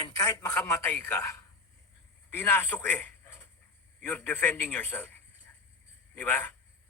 And kahit makamatay ka, pinasok eh. You're defending yourself. Di ba?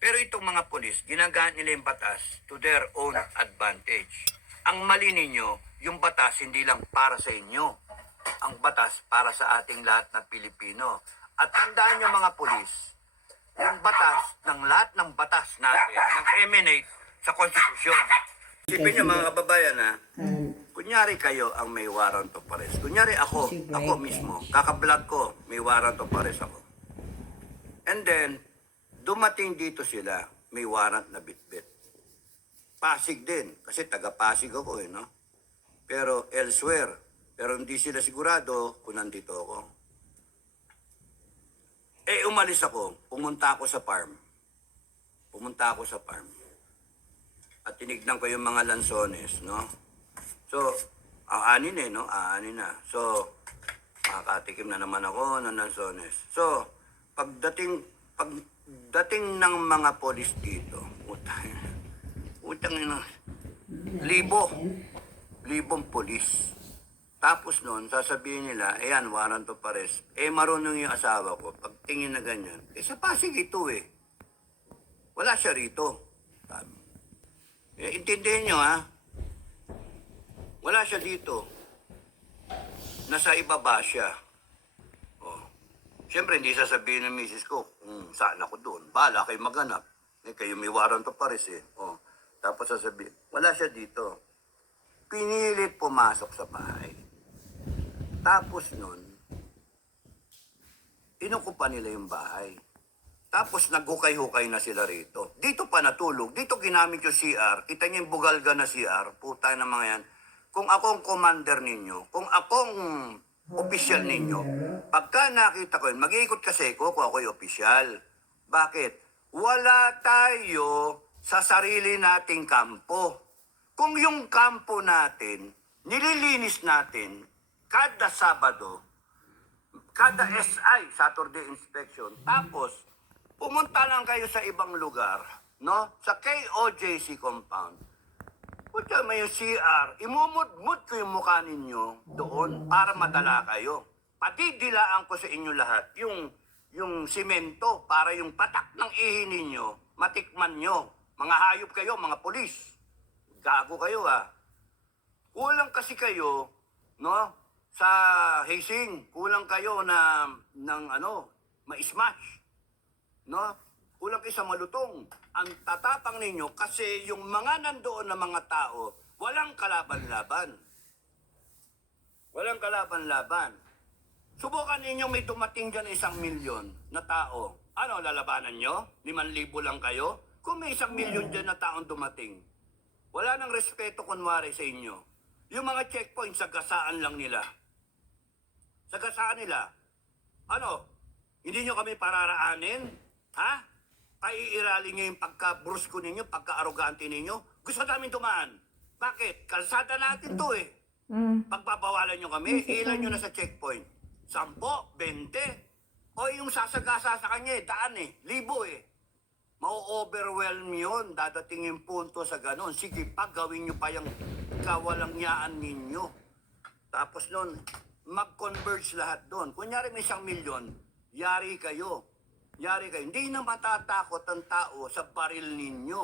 Pero itong mga polis, ginagamit nila yung batas to their own advantage. Ang mali ninyo, yung batas hindi lang para sa inyo. Ang batas para sa ating lahat na Pilipino. At tandaan nyo mga polis, yung batas ng lahat ng batas natin, nag-emanate sa konstitusyon. Isipin nyo mga kababayan ha, kunyari kayo ang may warrant of arrest. Kunyari ako mismo, kaka-vlog ko, may warrant of arrest ako. And then, dumating dito sila, may warrant na bitbit. Pasig din, kasi taga-Pasig ako no? Pero elsewhere, pero hindi sila sigurado kung nandito ako. Umalis ako, pumunta ako sa farm. At tinignan ko yung mga lansones, no? So, aanin no? Aanin na. So, makakatikim na naman ako ng lansones. So, pagdating ng mga polis dito, utang na, libong polis. Tapos noon, sasabihin nila, ayan, warrant of arrest. Marunong yung asawa ko. Pagtingin na ganyan, sa Pasig ito wala siya rito. Intindihin nyo wala siya dito. Nasa ibaba siya. Siyempre, hindi sasabihin ng misis ko, saan ako doon. Bahala kayo maghanap. Kayo may warrant of arrest Tapos sasabihin, wala siya dito. Pinilit pumasok sa bahay. Tapos nun, inukupa nila yung bahay. Tapos naghukay-hukay na sila rito. Dito pa natulog. Dito ginamit yung CR. Kita niyo yung bugalga na CR. Puta na mga yan. Kung akong commander ninyo, kung akong opisyal ninyo, pagka nakita ko yun, mag-iikot kasi ko kung ako'y opisyal. Bakit? Wala tayo sa sarili nating kampo. Kung yung kampo natin, nililinis natin, kada Sabado, kada SI, Saturday inspection, tapos, pumunta lang kayo sa ibang lugar, no? Sa KOJC compound. Punta mo yung CR, imumudmud ko yung mukha ninyo doon para madala kayo. Pati dilaan ko sa inyo lahat yung simento para yung patak ng ihi ninyo, matikman nyo. Mga hayop kayo, mga polis. Gago kayo Kulang kasi kayo, no? Sa hazing, kulang kayo ng ma-smash. No? Kulang kayo sa malutong. Ang tatapang ninyo kasi yung mga nandoon na mga tao, walang kalaban-laban. Walang kalaban-laban. Subukan ninyo may dumating dyan 1,000,000 na tao. Ano, lalabanan nyo? 5,000 lang kayo? Kung may 1,000,000 dyan na taong dumating, wala nang respeto kunwari sa inyo. Yung mga checkpoint, sagasaan lang nila. Sagasaan nila. Ano? Hindi nyo kami pararaanin? Ha? Iirali nyo yung pagka-brusko ninyo, pagka-arogante ninyo? Gusto namin dumaan. Bakit? Kalsada natin to Pagbabawalan nyo kami, ilan nyo na sa checkpoint? 10, 20? O yung sasagasa sa kanya daan 1,000 Mau-overwhelm yun. Dadating yung punto sa ganon. Sige, gawin nyo pa yung kawalangyaan ninyo. Tapos nun, mag-converge lahat doon. Kunyari may 1,000,000, yari kayo. Yari kayo. Hindi na matatakot ang tao sa baril ninyo.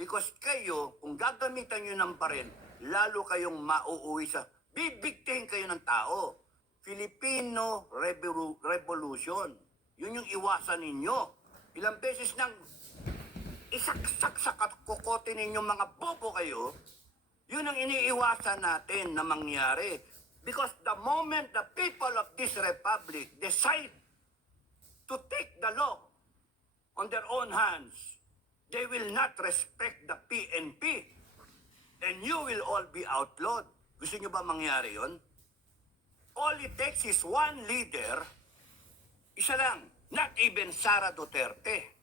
Because kayo, kung gagamitan nyo ng baril, lalo kayong mauuwi sa... Bibigtihin kayo ng tao. Filipino Revolution. Yun yung iwasan ninyo. Ilang beses nang isaksak sa kukote ninyong mga bobo kayo, yun ang iniiwasan natin na mangyari. Because the moment the people of this republic decide to take the law on their own hands, they will not respect the PNP. And you will all be outlawed. Gusto nyo ba mangyari yon? All it takes is one leader, isa lang, not even Sara Duterte.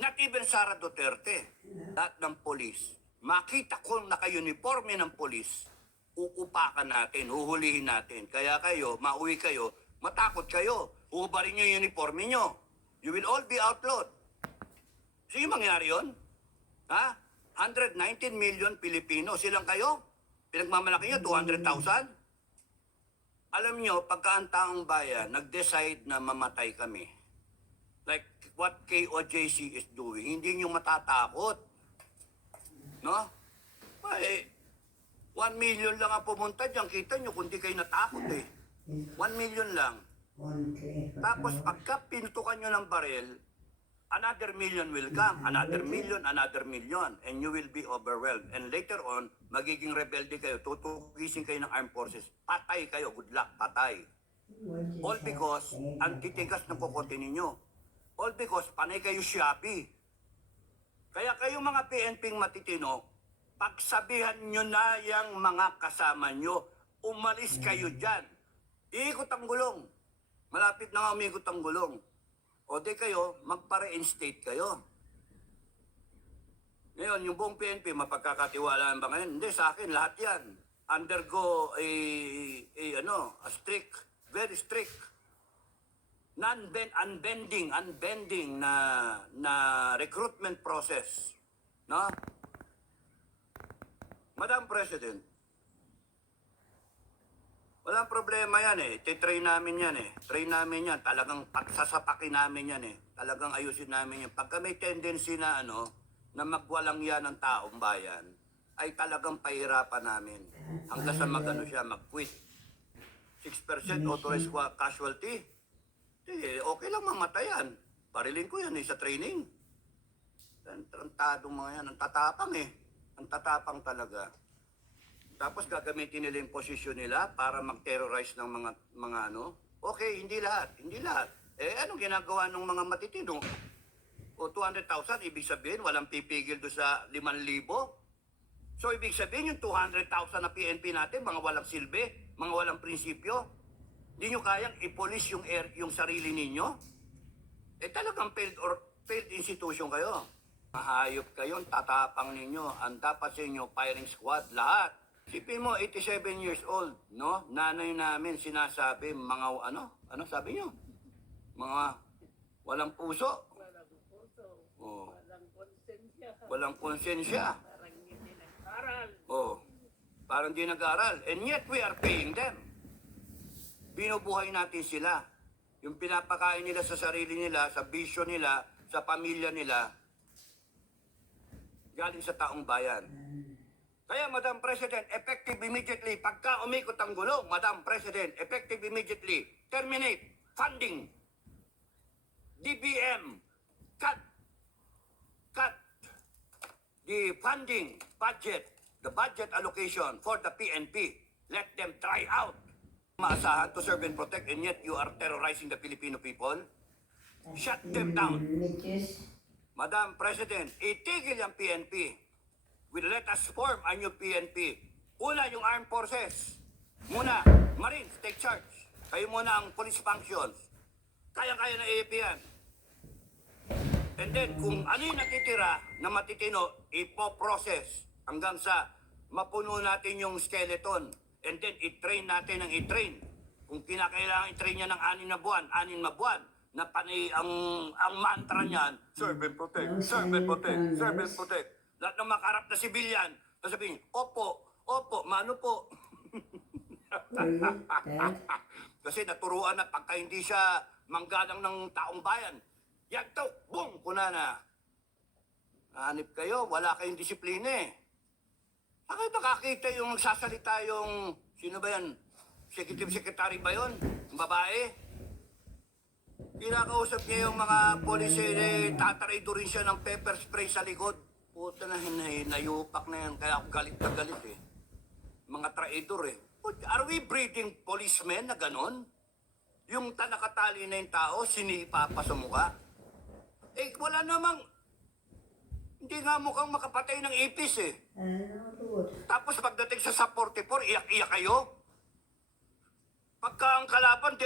Not even Sara Duterte. Lahat ng polis, makita ko naka-uniforme ng polis, uupakan natin, huhulihin natin. Kaya kayo, mauwi kayo, matakot kayo. Uhubarin nyo yung uniforme nyo. You will all be outlawed. Sige mangyari yun? Ha? 119 million Pilipino. Silang kayo? Pinagmamalaki nyo, 200,000? alam nyo, pagka ang taong bayan, nag-decide na mamatay kami, like what KOJC is doing, hindi nyo matatakot. No? Ay, 1 million lang ang pumunta dyan. Kita nyo, kundi kayo natakot eh. 1 million lang. Tapos pagka pinutukan nyo ng baril, another million will come, another million, and you will be overwhelmed. And later on, magiging rebelde kayo, tutugisin kayo ng armed forces. Patay kayo, good luck, patay. All because, ang titigas ng kokote ninyo. All because, panay kayo Shopee. Kaya kayo mga PNP matitino, pagsabihan nyo na yung mga kasama nyo, umalis kayo dyan. Iikot ang gulong. Malapit na nga umikot ang gulong. O di kayo, magpa-reinstate kayo. Ngayon, yung buong PNP, mapagkakatiwalaan ba ngayon? Hindi, sa akin, lahat yan. Undergo a strict, very strict, unbending na recruitment process. No? Madam President, walang problema yan eh. Titrain namin yan eh. Train namin yan. Talagang pagsasapakin namin yan eh. Talagang ayusin namin yan. Pagka may tendency na na magwalang yan ng taong bayan, ay talagang pahirapan namin. Hanggang sa mag-quit. 6% authorized casualty. Okay lang mamatayan. Barilin ko yan eh sa training. Trantadong mga yan. Ang tatapang eh. Ang tatapang talaga. Tapos gagamitin nila yung posisyon nila para mag-terrorize ng mga Okay, hindi lahat. Hindi lahat. Eh, anong ginagawa ng mga matitino? O 200,000, ibig sabihin, walang pipigil doon sa 5,000. So, ibig sabihin, yung 200,000 na PNP natin, mga walang silbi, mga walang prinsipyo. Hindi nyo kayang i-police yung sarili ninyo? Eh, talagang failed institution kayo. Mahayop kayo, tatapang ninyo. Ang dapat sa inyo, firing squad, lahat. Sipin mo, 87 years old, no? Nanay namin sinasabi, mga ano sabi nyo? Mga walang puso. Walang puso. Oh. Walang konsensya. Walang konsensya. Parang hindi nag-aral. Oh. Parang di nag-aral. And yet we are paying them. Binubuhay natin sila. Yung pinapakain nila sa sarili nila, sa bisyo nila, sa pamilya nila, galing sa taong bayan. Kaya, Madam President, effective immediately, pagka umikot ang gulong, Madam President, effective immediately, terminate funding. DBM, cut the funding budget, the budget allocation for the PNP. Let them try out. Maasahan to serve and protect, and yet you are terrorizing the Filipino people. Shut them down. Madam President, itigil ang PNP. Will let us form a new PNP. Una, yung armed forces. Muna, Marines, take charge. Kayo muna ang police functions. Kaya-kaya na AAP yan. And then, kung ano yung natitira na matitino, ipoprocess hanggang sa mapuno natin yung skeleton. And then, i-train natin ng i-train. Kung kinakailangan i-train niya ng 6 na buwan, na panay ang mantra niyan, serve and protect, serve and protect, serve and protect. Lahat ng makarap na sibilyan, sasabihin, opo, mano po. Kasi naturuan na pagka hindi siya manggalang ng taong bayan, yan to, boom, kunana. Hanip kayo, wala kayong disiplina eh. Saan kayo nakakita yung nagsasalita yung, sino ba yan? Executive Secretary ba yun? Yung babae? Kinakausap niya yung mga police, tataraydo rin siya ng pepper spray sa likod. Puta na, nayupak na yan. Kaya ako galit na galit eh. Mga traidor eh. Are we breeding policemen na ganon? Yung nakatali na yung tao, sinipa pa sa mukha? Eh, wala namang, hindi nga mukhang makapatay ng ipis eh. Tapos pagdating sa 44, iyak-iyak kayo? Pagka ang kalaban,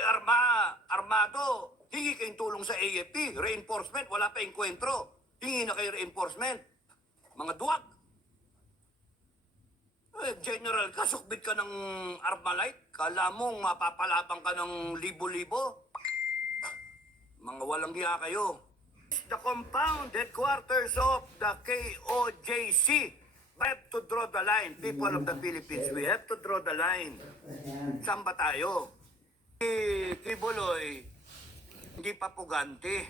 armado, hingi kayong tulong sa AFP, reinforcement, wala pa enkwentro. Hingi na kayo reinforcement. Mga duwag. General, kasukbit ka ng Armalite, kala mong mapapalabang ka ng libo-libo. Mga walang hiya kayo. The compound headquarters of the KOJC. We have to draw the line. People of the Philippines, we have to draw the line. Saan ba tayo? Kibuloy, hindi pa pugante.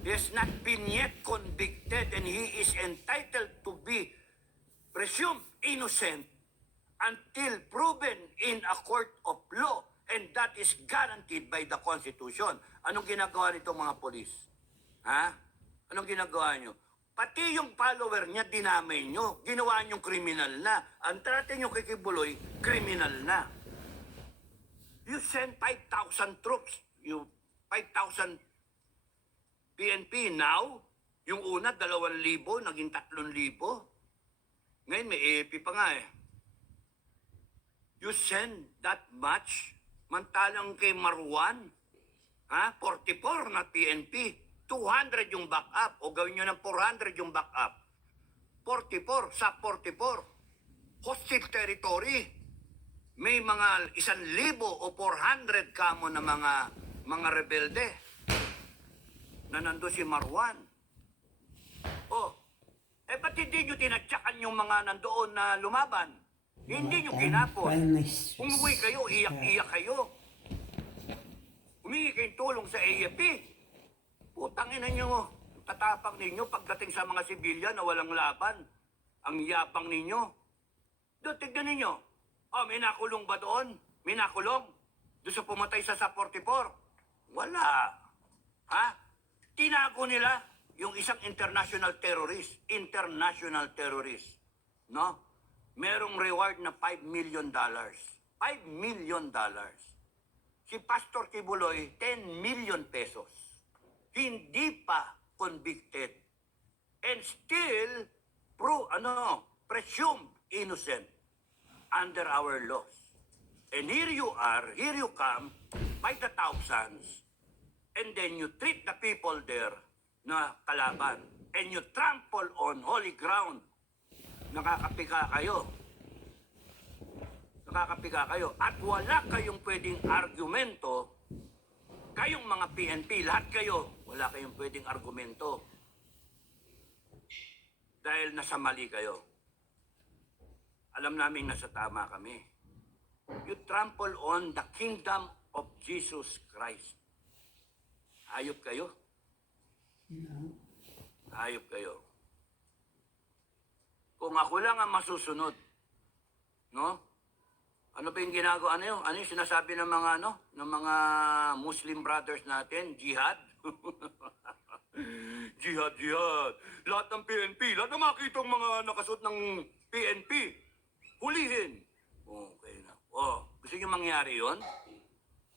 He has not been yet convicted and he is entitled to be presumed innocent until proven in a court of law, and that is guaranteed by the Constitution. Anong ginagawa nitong mga polis? Ha? Anong ginagawa nyo? Pati yung follower niya, dinamay nyo. Ginawa nyo kriminal na. Ang trate nyo kay Kibuloy, kriminal na. You send 5,000 troops. 5,000 PNP now. Yung una, 2,000, naging 3,000. Ngayon, may AP pa nga eh. You send that much? Mantalang kay Marwan, 44 na PNP. 200 yung backup o gawin nyo ng 400 yung backup. 44, sa 44. Hostile territory. May mga 1,000 o 400 kamo na mga rebelde na nando si Marwan. Ba't hindi nyo tinatsakan yung mga nandoon na lumaban? Hindi nyo kinapos. Umuwi kayo, iyak-iyak kayo. Humingi kayong tulong sa AFP. Putangin ninyo, tatapang ninyo pagdating sa mga sibilyan na walang laban. Ang yapang ninyo. Doon, tignan ninyo. May nakulong ba doon? May nakulong? Doon sa pumatay sa 44? Wala. Tinago nila yung isang international terrorist. International terrorist. No? Merong reward na $5 million. $5 million. Si Pastor Kibuloy, 10 million pesos. Hindi pa convicted and still presumed innocent under our laws. And here you come by the thousands, and then you treat the people there na kalaban, and you trample on holy ground. Nakakapika kayo. At wala kayong pwedeng argumento. Kayong mga PNP, lahat kayo, wala kayong pwedeng argumento. Dahil nasa mali kayo. Alam namin nasa tama kami. You trample on the kingdom of Jesus Christ. Hayop kayo? No. Hayop kayo. Kung ako lang ang masusunod, no? Ano ba yung ginagawa? Ano yung sinasabi ng mga ng mga Muslim brothers natin? Jihad? Jihad. Lahat ng PNP, lahat ng makitang mga nakasuot ng PNP, hulihin. Okay na. Gusto niyo mangyari yon?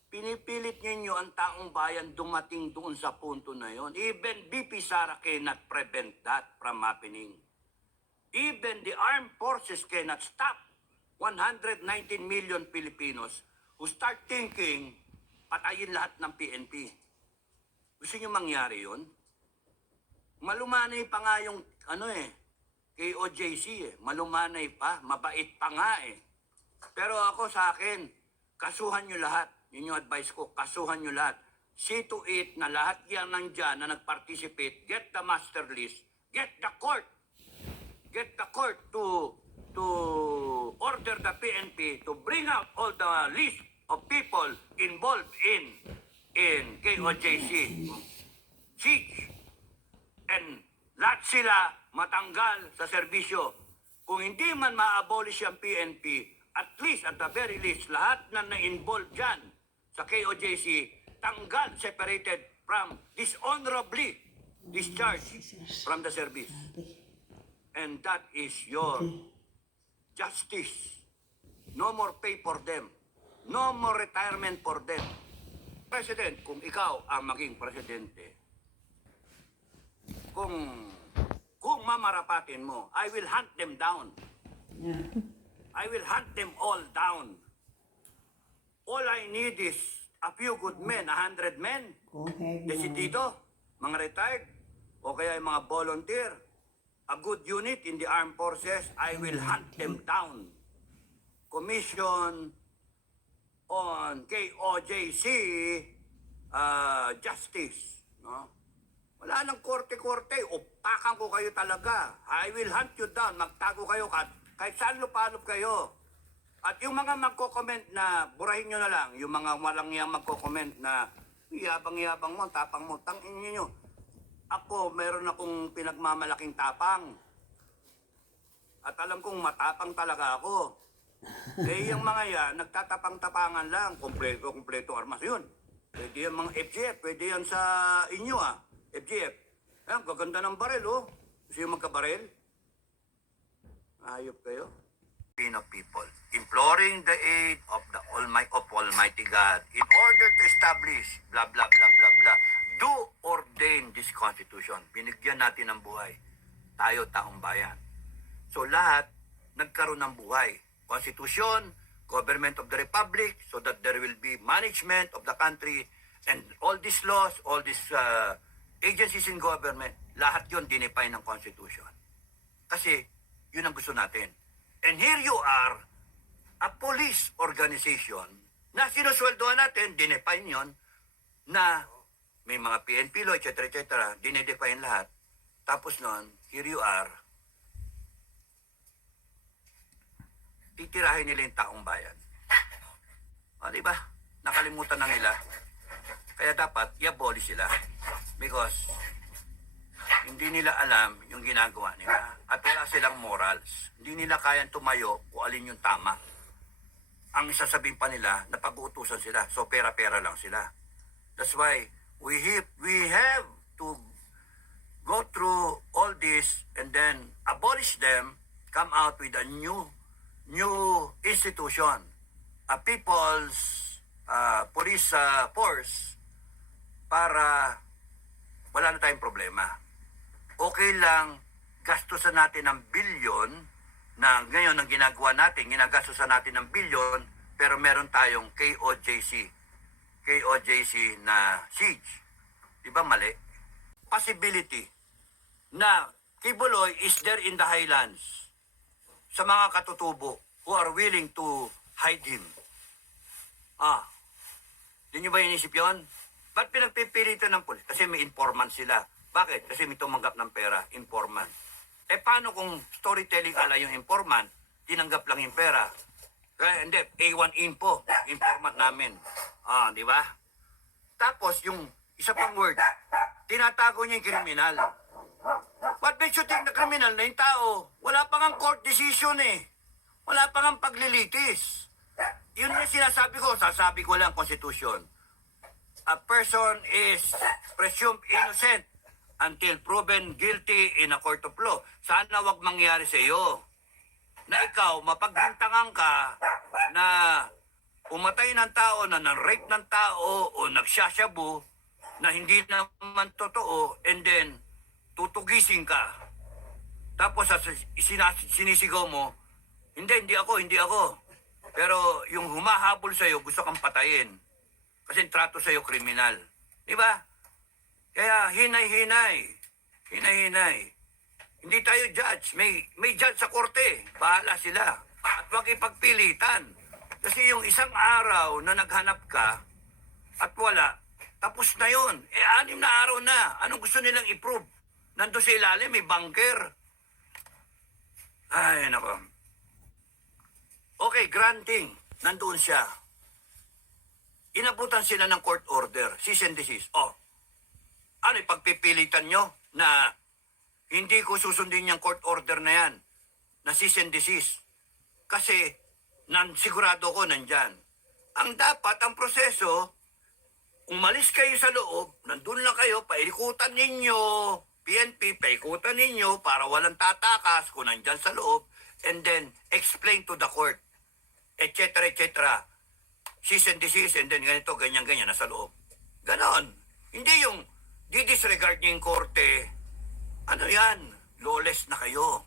Pinipilit ninyo ang taong bayan dumating doon sa punto na yon. Even BP Sara cannot prevent that from happening. Even the armed forces cannot stop 119 million Filipinos who start thinking patayin lahat ng PNP. Gusto niyo mangyari yun? Malumanay pa nga yung kay OJC Malumanay pa, mabait pa nga Pero ako sa akin, kasuhan nyo lahat. Yun yung advice ko, kasuhan nyo lahat. See to it na lahat yan nandyan na nag-participate, get the master list, get the court to order the PNP to bring out all the list of people involved in KOJC siege, and lahat sila matanggal sa serbisyo. Kung hindi man ma-abolish ang PNP, at least, at the very least, lahat na na-involved dyan sa KOJC, tanggal, separated from dishonorably discharged from the service. And that is your justice. No more pay for them. No more retirement for them. President, kung ikaw ang maging presidente, kung mamarapatin mo, I will hunt them down. Yeah. I will hunt them all down. All I need is a few good men, 100 men. Go ahead. Desidido, mga retired, o kaya yung mga volunteer. A good unit in the armed forces, I will hunt them down. Commission on KOJC justice. No? Wala nang korte-korte, upakan ko kayo talaga. I will hunt you down, magtago kayo kahit saan lupalop kayo. At yung mga magko-comment na, burahin nyo na lang, yung mga walang yang magko-comment na, yabang-yabang mo, tapang mo, tangin nyo. Ako, meron akong pinagmamalaking tapang. At alam kong matapang talaga ako. Eh, yung mga yan, nagtatapang-tapangan lang, kompleto armas yun. Pwede yan mga FGF, pwede yan sa inyo FGF. Ayan, gaganda ng baril, oh. Gusto yung magkabaril? Ayop kayo. Filipino people, imploring the aid of the Almighty God in order to establish blah blah blah blah blah, do ordain this constitution. Binigyan natin ng buhay. Tayo, taong bayan. So lahat nagkaroon ng buhay. Constitution, government of the republic, so that there will be management of the country, and all these laws, all these agencies in government, lahat yun dinefine ng constitution. Kasi yun ang gusto natin. And here you are, a police organization na sinusweldohan natin, dinefine yon, na may mga PNP law, etc., etc., dinedefine lahat. Tapos nun, here you are, titirahin nila yung taong bayan. O, di ba? Nakalimutan na nila. Kaya dapat, i-abolish sila. Because, hindi nila alam yung ginagawa nila. At wala silang morals. Hindi nila kayang tumayo kung alin yung tama. Ang sasabihin pa nila, napag-uutusan sila. So, pera-pera lang sila. That's why, we have to go through all this and then abolish them, come out with a new institution, a people's police force, para wala na tayong problema. Okay lang, gastusan natin ng bilyon, na ngayon ang ginagawa natin, ginagastusan natin ng bilyon, pero meron tayong KOJC na siege. Di ba mali? Possibility na Kibuloy is there in the highlands sa mga katutubo who are willing to hide him. Di nyo ba inisip yun? Ba't pinagpipilitan ng pulis? Kasi may informant sila. Bakit? Kasi may tumanggap ng pera, informant. Eh paano kung storytelling ala yung informant, tinanggap lang yung pera? Kaya hindi, A1 info, informant namin. Di ba? Tapos yung isa pang word, tinatago niya yung kriminal. What makes you think na kriminal na yung tao? Wala pang ang court decision eh. Wala pang ang paglilitis. Yun yung sinasabi ko, sasabi ko lang, Constitution. A person is presumed innocent until proven guilty in a court of law. Sana wag mangyari sa iyo na ikaw mapagbintangan ka na pumatay ng tao, na nang-rape ng tao o nagsasyabu na hindi naman totoo, and then tutugisin ka. Tapos sinisigaw mo, hindi ako. Pero yung humahabol sa'yo, gusto kang patayin. Kasi trato sa'yo kriminal. Di ba? Kaya hinay-hinay. Hindi tayo judge. May judge sa korte. Bahala sila. At huwag ipagpilitan. Kasi yung isang araw na naghanap ka at wala, tapos na yun. 6 na araw na. Anong gusto nilang i-prove? Nandun sa ilalim, may bunker. Ay, nako. Okay, granting. Nandun siya. Inabutan sila ng court order. Cease and desist. Ano, ipagpipilitan nyo na hindi ko susundin yung court order na yan, na cease and desist. Kasi, sigurado ko nandyan. Ang dapat, ang proseso, umalis kayo sa loob, nandun lang kayo, paikutan ninyo, PNP, paikutan ninyo para walang tatakas kung nandyan sa loob, and then explain to the court, etc., etc., cease and desist, and then ganito, ganyan, nasa loob. Ganon. Hindi yung di-disregard niyo yung korte. Ano yan? Lawless na kayo.